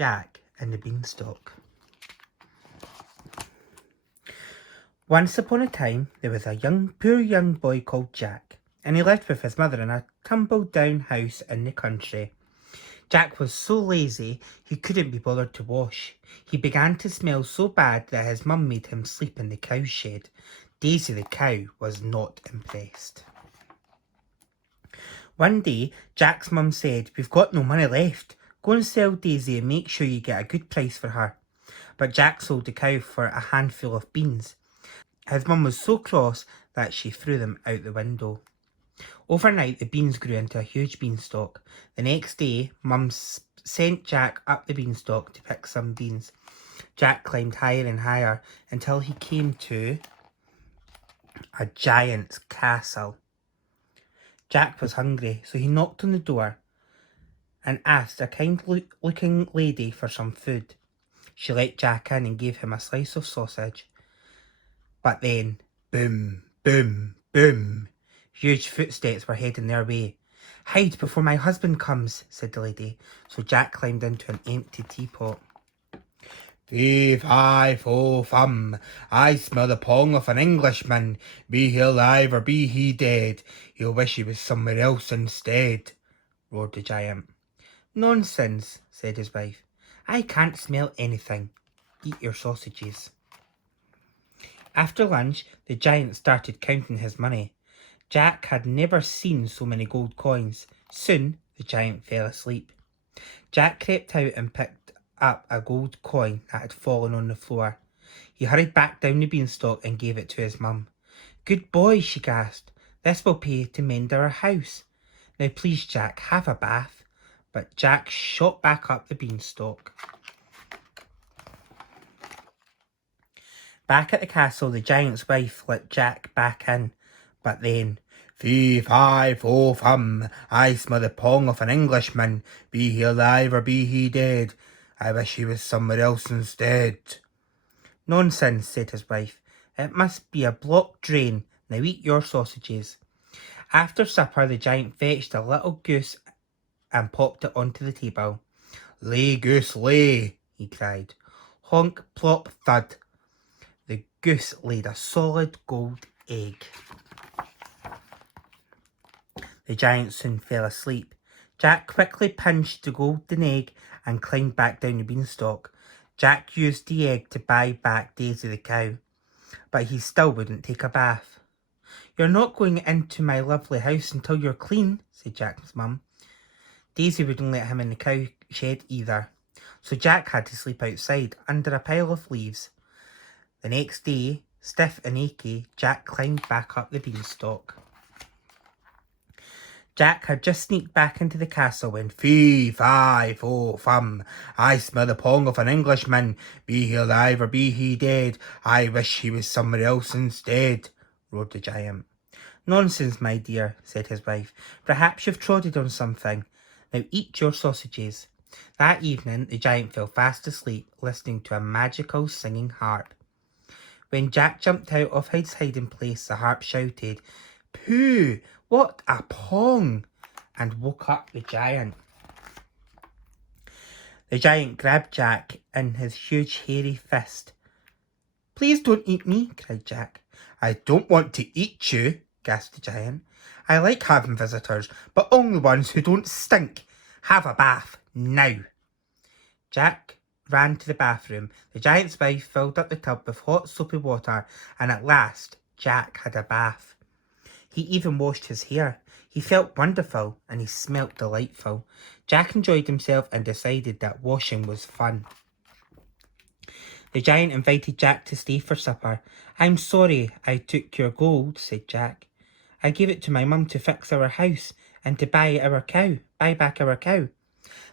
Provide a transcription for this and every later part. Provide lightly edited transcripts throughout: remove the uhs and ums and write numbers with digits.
Jack and the Beanstalk. Once upon a time, there was a poor young boy called Jack, and he lived with his mother in a tumble-down house in the country. Jack was so lazy he couldn't be bothered to wash. He began to smell so bad that his mum made him sleep in the cow shed. Daisy the cow was not impressed. One day, Jack's mum said, "We've got no money left. Go and sell Daisy and make sure you get a good price for her." But Jack sold the cow for a handful of beans. His mum was so cross that she threw them out the window. Overnight, the beans grew into a huge beanstalk. The next day, Mum sent Jack up the beanstalk to pick some beans. Jack climbed higher and higher until he came to a giant's castle. Jack was hungry, so he knocked on the door and asked a kind-looking lady for some food. She let Jack in and gave him a slice of sausage. But then, boom, boom, boom, huge footsteps were heading their way. "Hide before my husband comes," said the lady. So Jack climbed into an empty teapot. "Fee, fi, fo, fum, I smell the pong of an Englishman. Be he alive or be he dead, he'll wish he was somewhere else instead," roared the giant. "Nonsense," said his wife. "I can't smell anything. Eat your sausages." After lunch, the giant started counting his money. Jack had never seen so many gold coins. Soon, the giant fell asleep. Jack crept out and picked up a gold coin that had fallen on the floor. He hurried back down the beanstalk and gave it to his mum. "Good boy," she gasped. "This will pay to mend our house. Now please, Jack, have a bath." But Jack shot back up the beanstalk. Back at the castle, the giant's wife let Jack back in. But then, "Fee, fi, fo, fum, I smell the pong of an Englishman. Be he alive or be he dead, I wish he was somewhere else instead." "Nonsense," said his wife. "It must be a blocked drain. Now eat your sausages." After supper, the giant fetched a little goose and popped it onto the table. "Lay, goose, lay," he cried. Honk, plop, thud. The goose laid a solid gold egg. The giant soon fell asleep. Jack quickly pinched the golden egg and climbed back down the beanstalk. Jack used the egg to buy back Daisy the cow, but he still wouldn't take a bath. "You're not going into my lovely house until you're clean," said Jack's mum. Daisy wouldn't let him in the cow shed either, so Jack had to sleep outside under a pile of leaves. The next day, stiff and achy, Jack climbed back up the beanstalk. Jack had just sneaked back into the castle when "Fee, fi, fo, fum, I smell the pong of an Englishman. Be he alive or be he dead, I wish he was somewhere else instead," roared the giant. "Nonsense, my dear," said his wife. "Perhaps you've trodden on something. Now eat your sausages." That evening, the giant fell fast asleep, listening to a magical singing harp. When Jack jumped out of his hiding place, the harp shouted, "Pooh, what a pong!" and woke up the giant. The giant grabbed Jack in his huge hairy fist. "Please don't eat me," cried Jack. "I don't want to eat you," gasped the giant. "I like having visitors, but only ones who don't stink. Have a bath, now." Jack ran to the bathroom. The giant's wife filled up the tub with hot soapy water, and at last Jack had a bath. He even washed his hair. He felt wonderful, and he smelt delightful. Jack enjoyed himself and decided that washing was fun. The giant invited Jack to stay for supper. "I'm sorry I took your gold," said Jack. "I gave it to my mum to fix our house and to buy back our cow."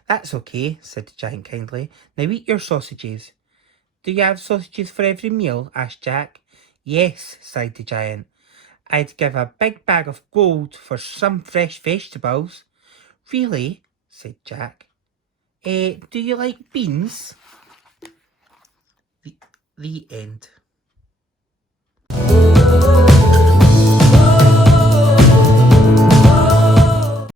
"That's okay," said the giant kindly. "Now eat your sausages." "Do you have sausages for every meal?" asked Jack. "Yes," sighed the giant. "I'd give a big bag of gold for some fresh vegetables." "Really?" said Jack. Do you like beans?" The end.